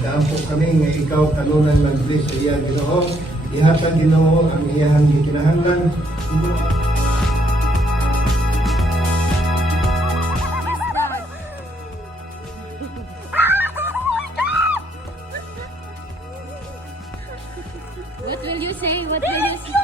Daan po kami nga ikaw kanunay mag-bless sa iya, Ginoo. Ihatag Ginoo ang iyahang gikinahanglan. What will you say? What will you say?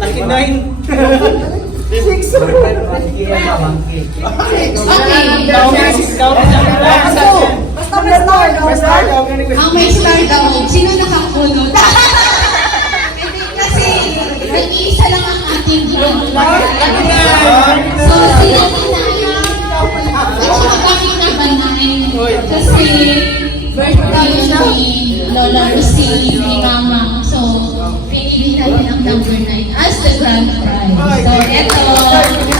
Lucky 9. 6. Ang may star daw, sino nakakulot? Kasi nag-iisa lang ang ating ground. So sila at saka bakit nabanay? Kasi birthday ni Lola Rosie, ni Mama. So pinili natin ang number 9 as the grand prize. So eto,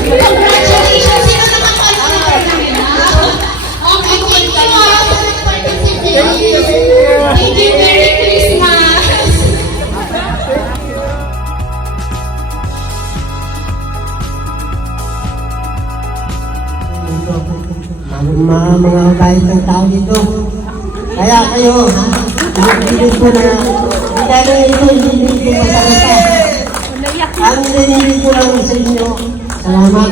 congratulations! Sino nakakulot? Okay, thank you all for participating. Thank you, Merry Christmas! Mga kahit ng tao dito. Kaya kayo, ha? Hindi ko na, hindi ko masarata. Ang nililig ko lang sa inyo, salamat.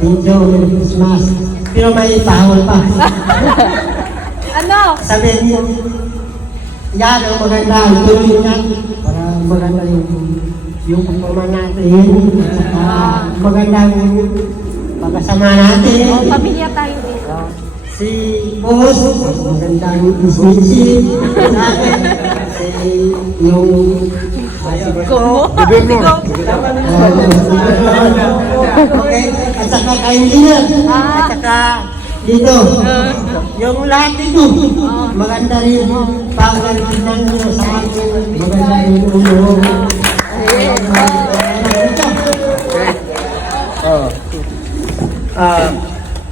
Thank you, Merry Christmas. Pero may pahol pa. Ano? Sabihin niyo, yan ang maganda, ituloy yan. Para maganda yung pagmama natin. At saka magandang pagkasama natin. Oh, pamilya tayo dito. Si Boss, magandang isnitsi natin. Si yung Kumo. okay, at saka ka-engineer. At saka dito. Yung lahat dito. Maganda rin pagkakinan nyo sa akin. Maganda rin ulo.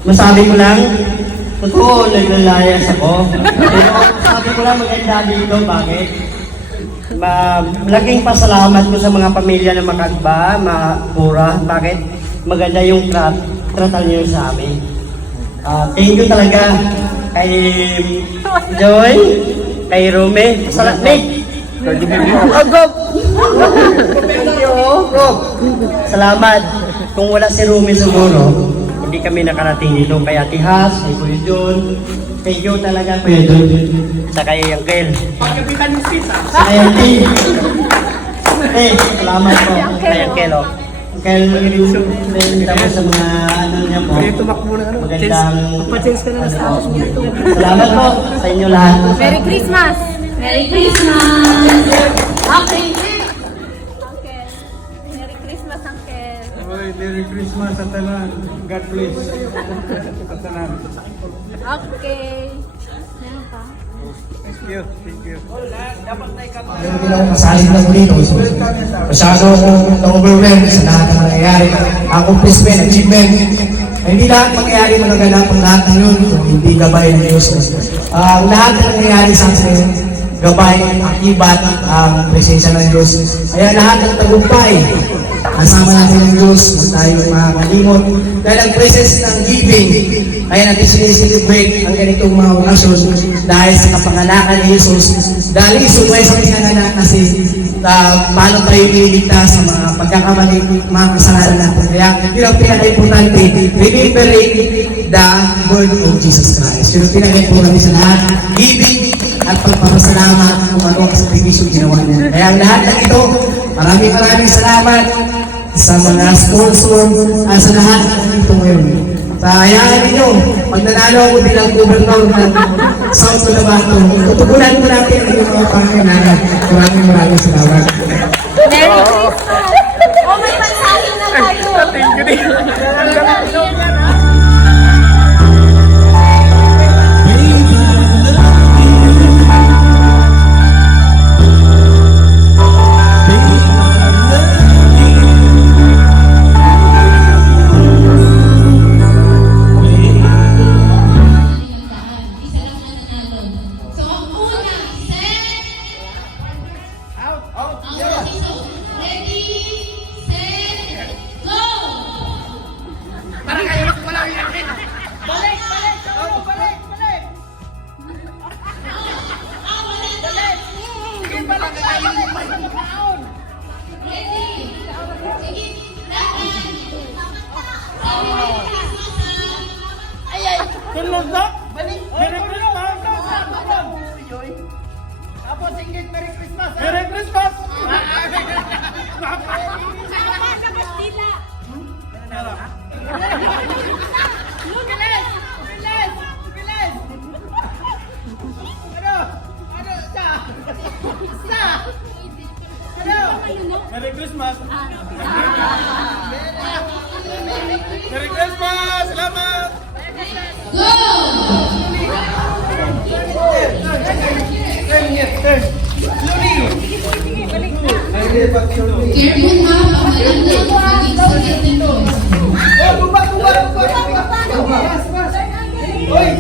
Masabi ko lang, totoo, naglalayas ako. Pero sabi ko lang maganda dito, bakit? Malaking pasalamat ko sa mga pamilya ng Makagba, Mapura. Bakit? Maganda yung tratal niyo sa amin. Thank you talaga kay Joy, kay Rome, Nick. Gop! Thank you, Gop. Salamat. Kung wala si Rome siguro, hindi kami nakarating dito. Kay Ate Has, kay Kuya John. Thank you talaga, Kuya John. Sa kay Uncle. Sa kay Uncle. Salamat po kay Uncle. Uncle, tapos sa mga ano niya po. Magandang... Salamat po sa inyo lahat. Merry Christmas! Merry Christmas! Okay. Uncle. Merry Christmas, Uncle. Oy, Merry Christmas sa tanan. God bless. Sa tanan. Okay. Meron pa? Thank you. Thank you. Hindi na ako masalig na ko dito. Masyado akong na-overwhelmed sa lahat ng nangyayari. Accomplishment, achievement. Hindi lahat mangyayari magaganap ang lahat ng yun kung hindi gabay ng Diyos. Ang lahat ng nangyayari sa akin, gabay, akibat, ang presensya ng Diyos. Kaya lahat ng tagumpay, kasama natin ng Diyos, huwag tayong makakalimot. Dahil ang presence ng giving, kaya natin sineselebrate ang ganitong mga okasyon dahil sa kapanganakan ni Jesus. Dahil sumay sa pinanganak kasi paano tayo ililigtas sa mga pagkakamali, mga kasalanan natin. Kaya yun ang pinaka-importante, remembering the word of Jesus Christ. Yun ang pinaka-importante sa lahat, giving at pagpapasalamat kung ano ang sakripisyo ginawa niya. Kaya ang lahat ng ito, maraming salamat sa mga sponsor, sa lahat ng ito ngayon. Hayaan ninyo, pag nanalo ako bilang gobernador ng South Cotabato, tutugunan ko natin ang inyong mga pangangailangan. Maraming salamat. Merry Christmas! Oh, may pansahin na tayo! Thank you din. Isa lang na nanalo. So, ang una, set. Out. So, ready, set, go! Ready. Sige, laban. Sabi mo yung Christmas, ha? Merry Christmas. Tapos ingit Merry Christmas. Merry Christmas. Merry Christmas. Merry Christmas. Salamat. Go! Careful ha, pamalang lang maging sakit ng Diyos. Tuba. Oy,